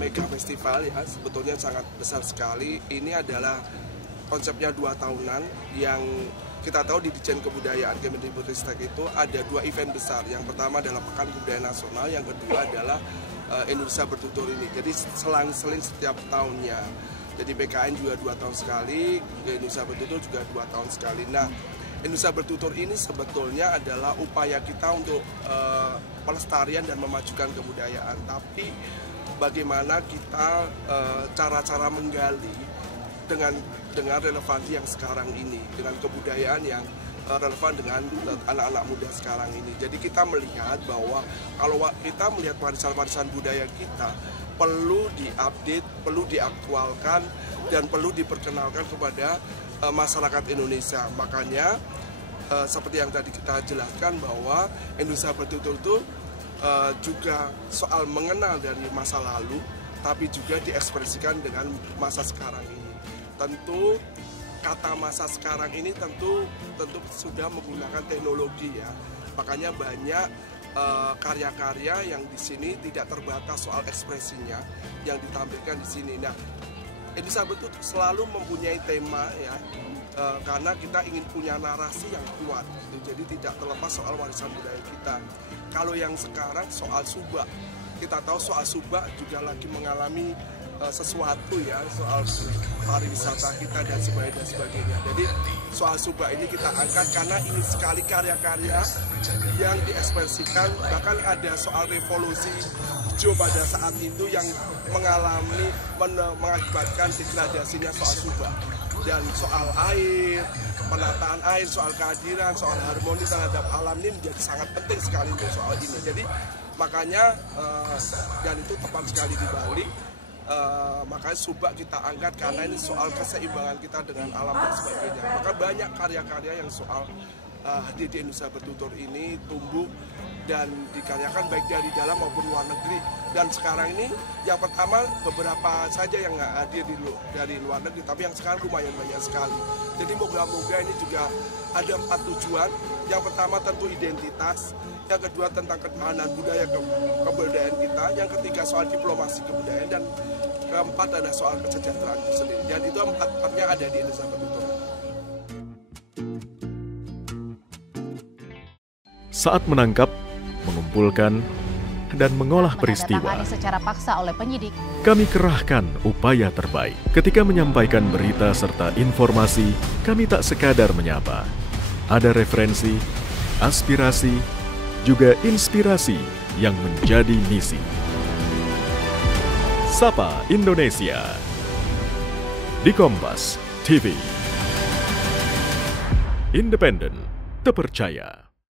Mega Festival ya sebetulnya sangat besar sekali. Ini adalah konsepnya 2 tahunan yang kita tahu di Ditjen Kebudayaan Kemendikbudristek itu ada 2 event besar. Yang pertama adalah Pekan Kebudayaan Nasional, yang kedua adalah Indonesia Bertutur ini. Jadi selang-seling setiap tahunnya. Jadi BKN juga 2 tahun sekali, Indonesia Bertutur juga 2 tahun sekali. Nah, Indonesia Bertutur ini sebetulnya adalah upaya kita untuk pelestarian dan memajukan kebudayaan. Tapi bagaimana kita cara-cara menggali dengan relevansi yang sekarang ini, dengan kebudayaan yang relevan dengan anak-anak muda sekarang ini. Jadi kita melihat bahwa kalau kita melihat warisan-warisan budaya kita perlu diupdate, perlu diaktualkan, dan perlu diperkenalkan kepada masyarakat Indonesia. Makanya seperti yang tadi kita jelaskan bahwa Indonesia Bertutur itu juga soal mengenal dari masa lalu, tapi juga diekspresikan dengan masa sekarang ini. Tentu kata masa sekarang ini tentu sudah menggunakan teknologi ya. Makanya banyak karya-karya yang di sini tidak terbatas soal ekspresinya yang ditampilkan di sini. Nah, Indonesia Bertutur selalu mempunyai tema ya, karena kita ingin punya narasi yang kuat gitu. Jadi tidak terlepas soal warisan budaya kita. Kalau yang sekarang soal Subak, kita tahu soal Subak juga lagi mengalami sesuatu ya, soal pariwisata kita dan sebagainya. Jadi soal Subak ini kita angkat karena ingin sekali karya-karya yang diekspresikan. Bahkan ada soal revolusi hijau pada saat itu yang mengakibatkan degradasinya soal Subak. Dan soal air, penataan air, soal kehadiran, soal harmoni terhadap alam ini menjadi sangat penting sekali untuk soal ini. Jadi makanya dan itu tepat sekali di Bali. Makanya Subak kita angkat karena ini soal keseimbangan kita dengan alam dan sebagainya. Maka banyak karya-karya yang soal hadir di Indonesia Bertutur ini tumbuh dan dikaryakan baik dari dalam maupun luar negeri. Dan sekarang ini yang pertama beberapa saja yang hadir dari luar negeri, tapi yang sekarang lumayan banyak sekali. Jadi moga-moga ini juga ada 4 tujuan. Yang pertama tentu identitas, yang kedua tentang ketahanan budaya kebudayaan kita, yang ketiga soal diplomasi kebudayaan, dan keempat ada soal kesejahteraan itu sendiri. Dan itu empatnya ada di Indonesia Bertutur. Saat menangkap, mengumpulkan, dan mengolah peristiwa, secara paksa oleh penyidik, kami kerahkan upaya terbaik. Ketika menyampaikan berita serta informasi, kami tak sekadar menyapa. Ada referensi, aspirasi, juga inspirasi yang menjadi misi. Sapa Indonesia di Kompas TV. Independen, terpercaya.